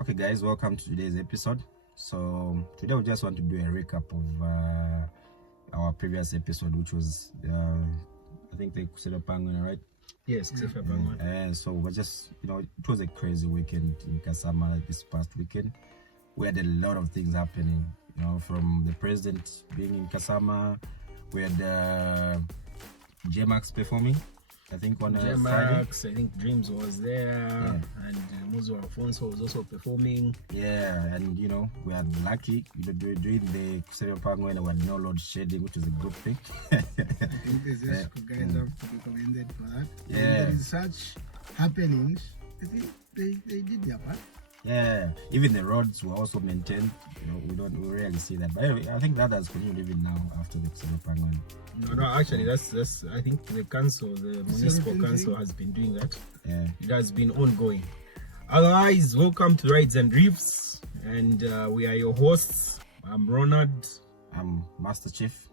Okay guys, welcome to today's episode. So today we just want to do a recap of our previous episode, which was I think the Kusefya Pa Ngwena, right? Yes, Kusefya Pa Ngwena. So we're just, it was a crazy weekend in Kasama this past weekend. We had a lot of things happening, from the president being in Kasama. We had J-Max performing, I think on Friday. I think Dreams was there, and Muzo Alfonso was also performing. Yeah, and we had lucky, during the Kusefya Pa Ngwena, we had no load shedding, which is a good thing. I think the Zeshko guys have to be commended for that. Yeah. When there is such happenings, I think they did their part. Yeah, even the roads were also maintained. We rarely see that, but anyway, I think that has continued even now after the Kusefya Pa Ngwena. No, actually, that's. I think the council, the municipal council, has been doing that. Yeah, it has been ongoing. Otherwise, welcome to Rides and Reefs, and we are your hosts. I'm Ronald. I'm Master Chief.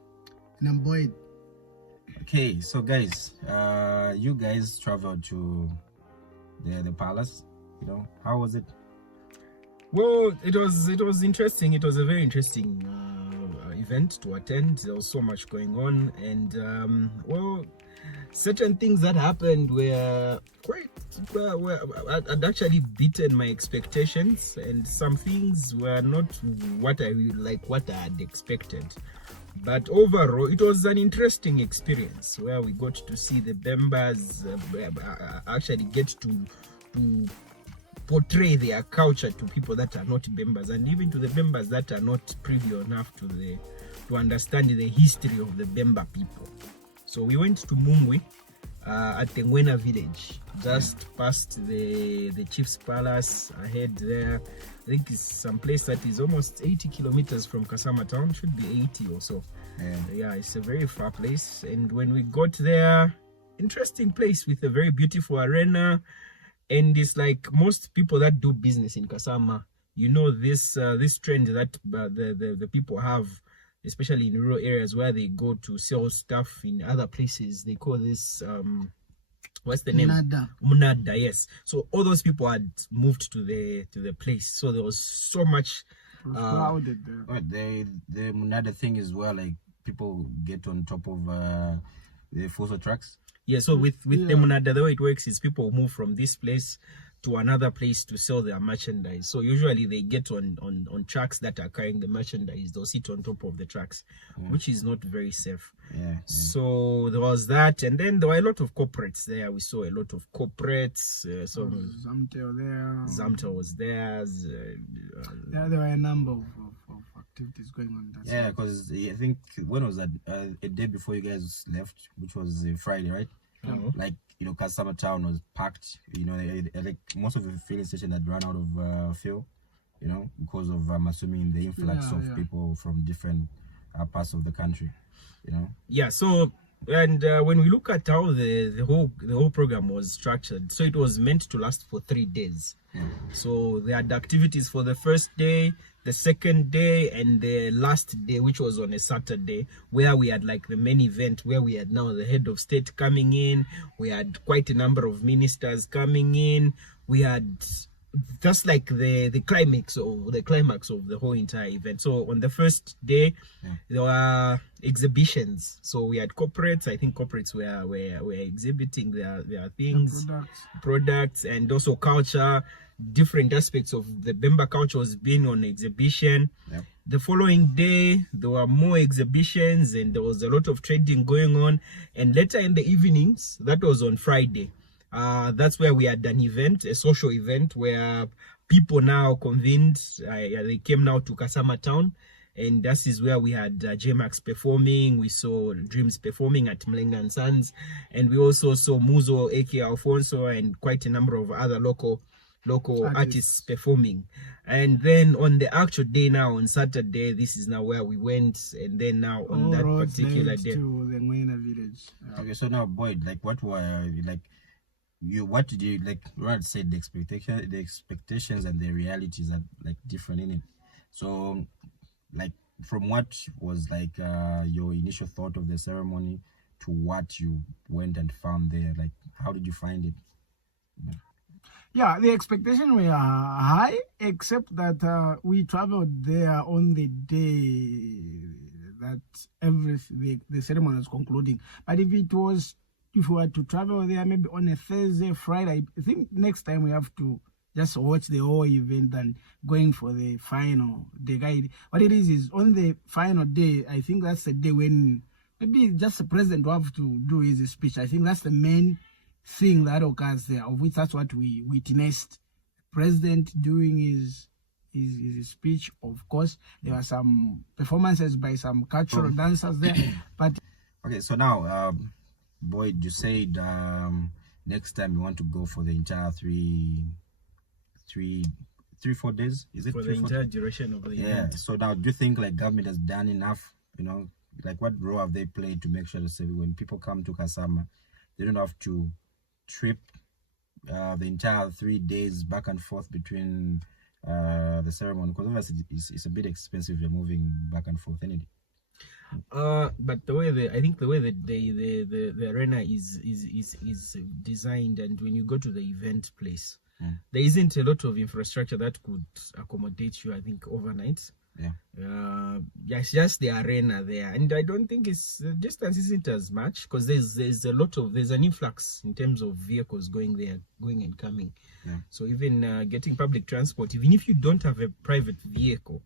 And I'm Boyd. Okay, so guys, you guys traveled to the palace. How was it? Well, it was interesting. It was a very interesting event to attend. There was so much going on, and certain things that happened were had actually beaten my expectations, and some things were not what I had expected. But overall, it was an interesting experience where we got to see the Bembas actually get to portray their culture to people that are not Bembas, and even to the Bembas that are not privy enough to understand the history of the Bemba people. So we went to Mungwi at the Ngwena village, just past the chief's palace. Ahead there, I think it's some place that is almost 80 kilometers from Kasama town, should be 80 or so. Yeah, it's a very far place. And when we got there, interesting place with a very beautiful arena. And it's like most people that do business in Kasama, this trend that the people have, especially in rural areas where they go to sell stuff in other places. They call this what's the name? Munada. Yes. So all those people had moved to the place. So there was so much crowded there. The Munada thing is where like people get on top of the Fosso trucks. Yeah, so with the Munada, the way it works is people move from this place to another place to sell their merchandise. So usually they get on trucks that are carrying the merchandise. They'll sit on top of the trucks, which is not very safe. Yeah. So there was that, and then there were a lot of corporates there. We saw a lot of corporates. So Zamtel there. Zamtel was there. There were a number of activities going on. Yeah, because I think when was that? A day before you guys left, which was Friday, right? Like Kasama town was packed. Like most of the filling station had run out of fuel. Because of I'm assuming the influx of people from different parts of the country. Yeah. So and when we look at how the whole program was structured, so it was meant to last for 3 days. So they had activities for the first day, the second day, and the last day, which was on a Saturday, where we had like the main event, where we had now the head of state coming in. We had quite a number of ministers coming in. We had just like the climax of the whole entire event. So on the first day, there were exhibitions. So we had corporates. I think corporates were exhibiting their things, products, and also culture. Different aspects of the Bemba culture was being on exhibition. The following day, there were more exhibitions, and there was a lot of trading going on. And later in the evenings, that was on Friday, that's where we had an event, a social event, where people now convened. They came now to Kasama town, and that is where we had J-Max performing. We saw Dreams performing at Mlenga and Sons, and we also saw Muzo, aka Alfonso, and quite a number of other local artists performing. And then on the actual day now, on Saturday, this is now where we went. And then now on that particular day to the Ngwena village. Okay, so now Boyd, like what did you like? Rod said the expectations and the realities are like different in it. So like from what was like your initial thought of the ceremony to what you went and found there, like how did you find it? Yeah, the expectations were high, except that we traveled there on the day that the ceremony was concluding. But if we were to travel there maybe on a Thursday, Friday, I think next time we have to just watch the whole event and going for the final. The guy, what it is on the final day, I think that's the day when maybe just the president will have to do his speech. I think that's the main thing that occurs there, of which that's what we witnessed. President doing his speech. Of course, there were some performances by some cultural dancers there. But okay, so now, Boyd, you said next time you want to go for the entire 4 days. Is it for the 3, 4 entire duration of the event? So now, do you think like government has done enough? Like what role have they played to make sure that when people come to Kasama, they don't have to trip the entire 3 days back and forth between the ceremony, because obviously it's a bit expensive. You're moving back and forth anyway. But the way the arena is designed, and when you go to the event place, there isn't a lot of infrastructure that could accommodate you, I think, overnight. It's just the arena there, and I don't think the distance isn't as much, because there's an influx in terms of vehicles going and coming. So even getting public transport, even if you don't have a private vehicle,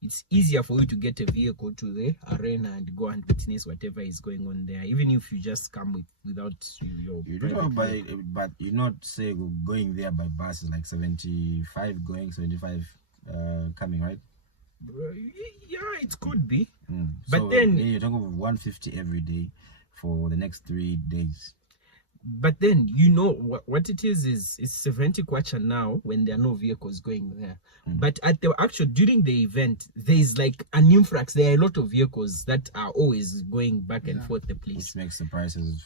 it's easier for you to get a vehicle to the arena and go and witness whatever is going on there, even if you just come without your but you're not say going there by bus is like 75 going, 75 coming, right? Yeah, it could be. But so then you're talking of 150 every day for the next 3 days. But then what it is 70 kwacha now when there are no vehicles going there. But at the during the event, there is like an influx. There are a lot of vehicles that are always going back and forth the place, which makes the prices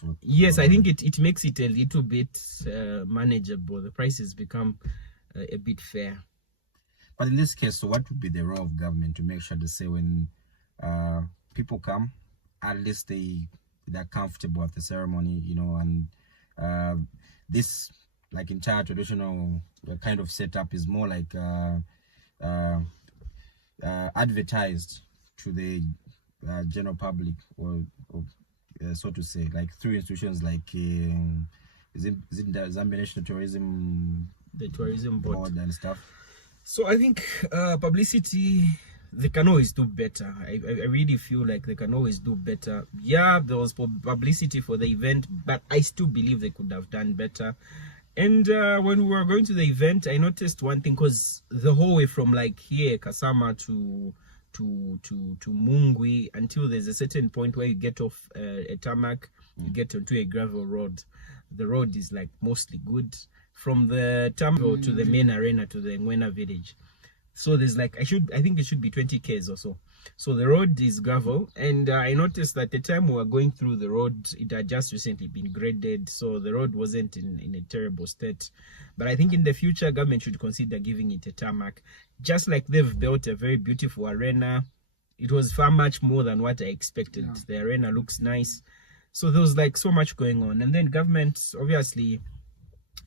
I think it makes it a little bit manageable. The prices become a bit fair. But in this case, so what would be the role of government to make sure to say when people come, at least they're comfortable at the ceremony, and this like entire traditional kind of setup is more like advertised to the general public, or so to say, like through institutions like is it the Zambia National Tourism, the tourism board and stuff. So I think publicity, they can always do better. I really feel like they can always do better. Yeah, there was publicity for the event, but I still believe they could have done better. And when we were going to the event, I noticed one thing, because the whole way from like here, Kasama to Mungwi, until there's a certain point where you get off a tarmac, you get onto a gravel road. The road is like mostly good. From the tarmac to the main arena to the Ngwena village. So there's like, I think it should be 20 km or so. So the road is gravel, and I noticed that the time we were going through the road, it had just recently been graded, so the road wasn't in a terrible state. But I think in the future, government should consider giving it a tarmac. Just like they've built a very beautiful arena, it was far much more than what I expected. The arena looks nice. So there was like so much going on. And then government, obviously,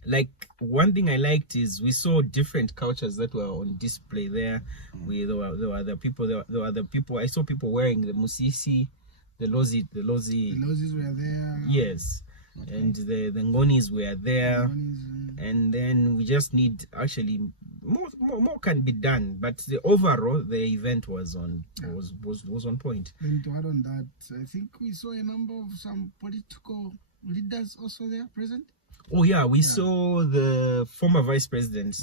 like one thing I liked is we saw different cultures that were on display there. There were other people. I saw people wearing the musisi, the lozi. The lozis were there. Yes, okay. And the ngonis were there. And then we just need actually more can be done. But the overall, the event was on point. Then to add on that, I think we saw a number of some political leaders also there present. Oh yeah, we saw the former vice president,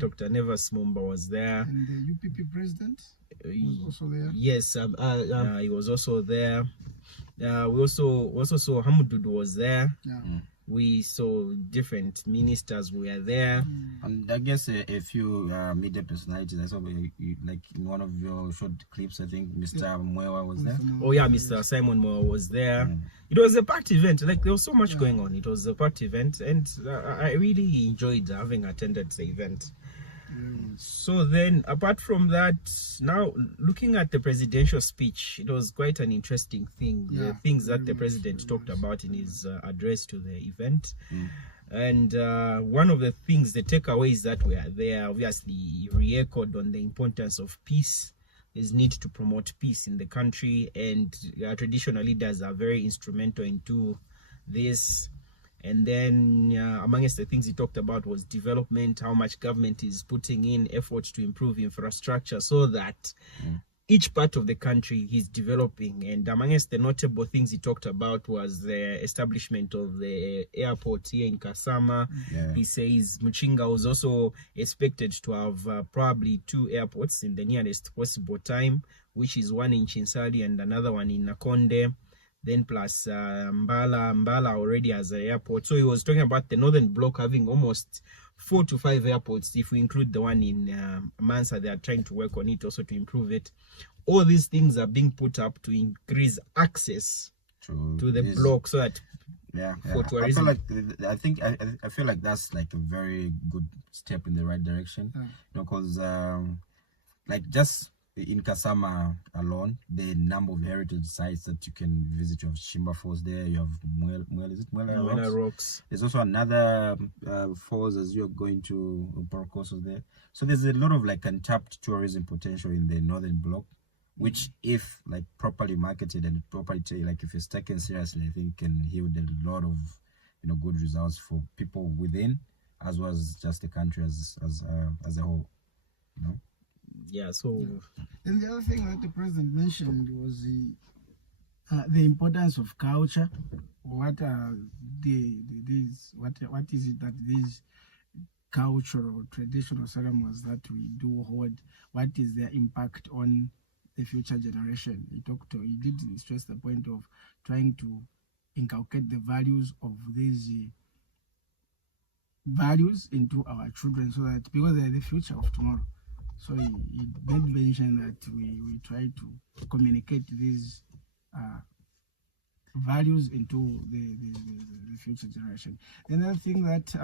Dr. Nevas Mumba, was there. And the UPP president was also there. Yes, he was also there. We also saw Hamudud was there. We saw different ministers were there. And I guess a few media personalities. I saw like in one of your short clips, I think Mr. Mwewa was there. Oh yeah, Mr. Simon Mwewa was there. It was a packed event. Like there was so much going on. It was a packed event, and I really enjoyed having attended the event. So then, apart from that, now looking at the presidential speech, it was quite an interesting thing. The things that the president talked about in his address to the event. And one of the things, the takeaways that were there, obviously re-echoed on the importance of peace. There's need to promote peace in the country, and traditional leaders are very instrumental into this. And then amongst the things he talked about was development, how much government is putting in effort to improve infrastructure so that each part of the country is developing. And amongst the notable things he talked about was the establishment of the airport here in Kasama. He says Muchinga was also expected to have probably 2 airports in the nearest possible time, which is one in Chinsali and another one in Nakonde. Then plus Mbala already has an airport. So he was talking about the northern block having almost 4 to 5 airports. If we include the one in Mansa, they are trying to work on it also to improve it. All these things are being put up to increase access to the block, so that for tourism. I feel like that's like a very good step in the right direction. Because like just in Kasama alone, the number of heritage sites that you can visit. You have Shimba Falls there, you have Mwela Rocks. There's also another falls as you're going to Porokoso there. So there's a lot of like untapped tourism potential in the northern block, which if like properly marketed and properly like if it's taken seriously, I think can yield a lot of good results for people within as well as just the country as a whole. So and the other thing that the president mentioned was the importance of culture. What are what is it that these cultural traditional ceremonies that we do hold, what is their impact on the future generation? He did stress the point of trying to inculcate the values of these values into our children, so that because they are the future of tomorrow. So he did mention that we try to communicate these values into the future generation. Another thing that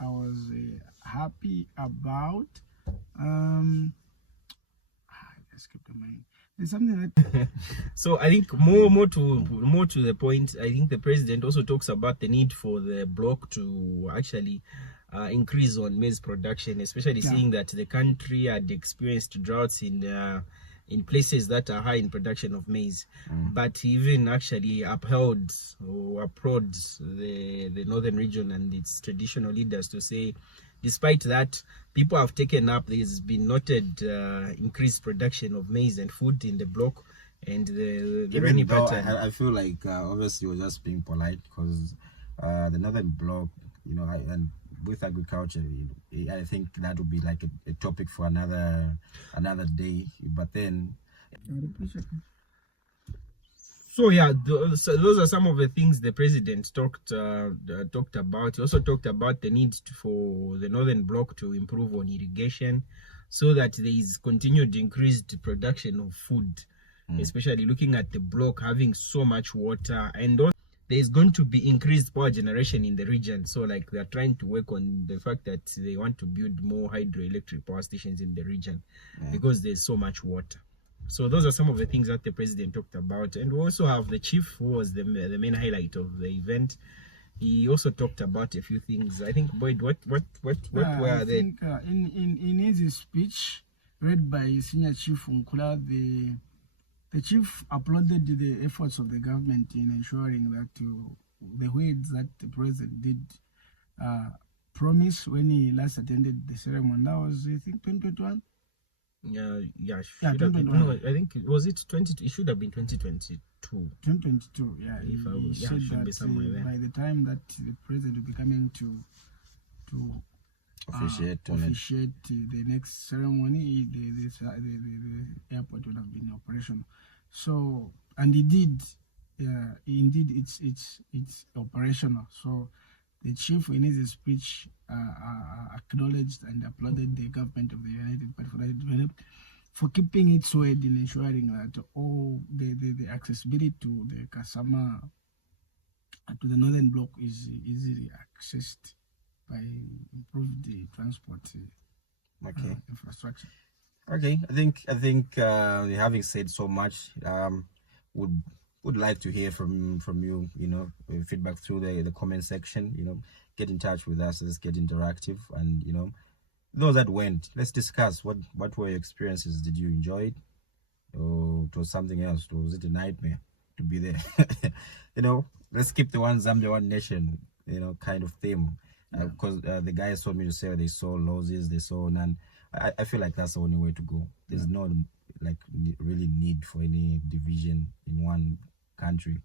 I was happy about, I skipped the mind. There's something that so I think more to the point, I think the president also talks about the need for the bloc to actually increase on maize production, especially seeing that the country had experienced droughts in places that are high in production of maize. But he even actually upheld or applauded the northern region and its traditional leaders to say, despite that, people have taken up, there's been noted increased production of maize and food in the block, and the rainy pattern. I feel like obviously we're just being polite, because the northern block, and with agriculture, I think that would be like a topic for another day. But then so those are some of the things the president talked about. He also talked about the need for the northern block to improve on irrigation, so that there is continued increased production of food, especially looking at the block having so much water, and also there is going to be increased power generation in the region. So like they are trying to work on the fact that they want to build more hydroelectric power stations in the region because there's so much water. So those are some of the things that the president talked about. And we also have the chief, who was the main highlight of the event. He also talked about a few things. I think, Boyd, what were they? In his speech read by Senior Chief Unkula, the chief applauded the efforts of the government in ensuring that the words that the president did promise when he last attended the ceremony. That was, I think, 2021. I think it should have been 2022. 2022, yeah. He said that by the time that the president will be coming to officiate the next ceremony, the airport would have been operational. So, and he did, indeed, it's operational. So, the chief, in his speech, acknowledged and applauded the government of the United Party for Development for keeping its word in ensuring that all the accessibility to the Kasama, to the northern block, is easily accessed by improved transport infrastructure. Okay, I think having said so much, would would like to hear from you. You know, feedback through the comment section. You know, get in touch with us. Let's get interactive, and you know, those that went, let's discuss what were your experiences. Did you enjoy it, or it was something else? Or was it a nightmare to be there? You know, let's keep the one Zambia, one nation, you know, kind of theme. Because the guys told me to say they saw losses, they saw none. I feel like that's the only way to go. There's no like really need for any division in one country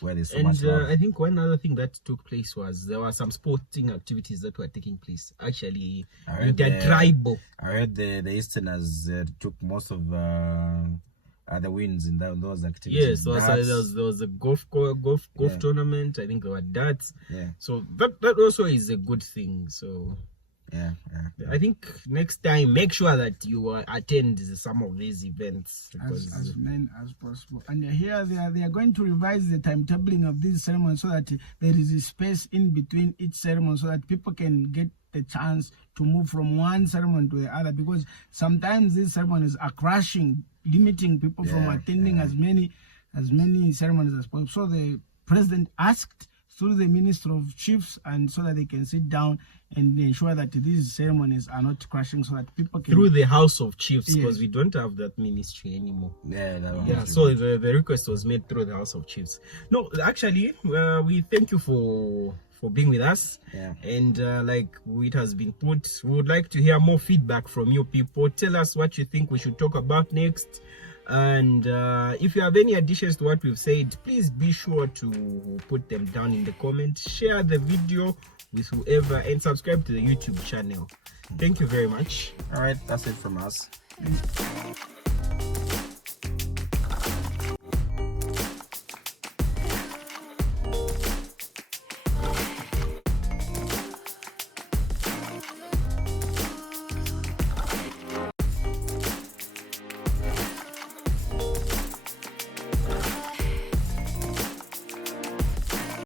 where there's so much love. I think one other thing that took place was there were some sporting activities that were taking place. Actually, tribal. I heard the Easterners took most of the wins in those activities. Yes, there was a golf tournament. I think there were darts. Yeah. So that also is a good thing. So yeah. I think next time make sure that you attend some of these events as many as possible. And here they are going to revise the timetabling of these ceremonies so that there is a space in between each ceremony so that people can get the chance to move from one ceremony to the other, because sometimes these ceremonies are crashing, limiting people from attending as many ceremonies as possible. So the president asked through the Minister of Chiefs, and so that they can sit down and ensure that these ceremonies are not crashing, so that people can... Through the House of Chiefs, because we don't have that ministry anymore. So the request was made through the House of Chiefs. No, actually, we thank you for being with us. And like it has been put, we would like to hear more feedback from you people. Tell us what you think we should talk about next. And if you have any additions to what we've said, please be sure to put them down in the comments. Share the video with whoever and subscribe to the YouTube channel. Thank you very much. All right, that's it from us.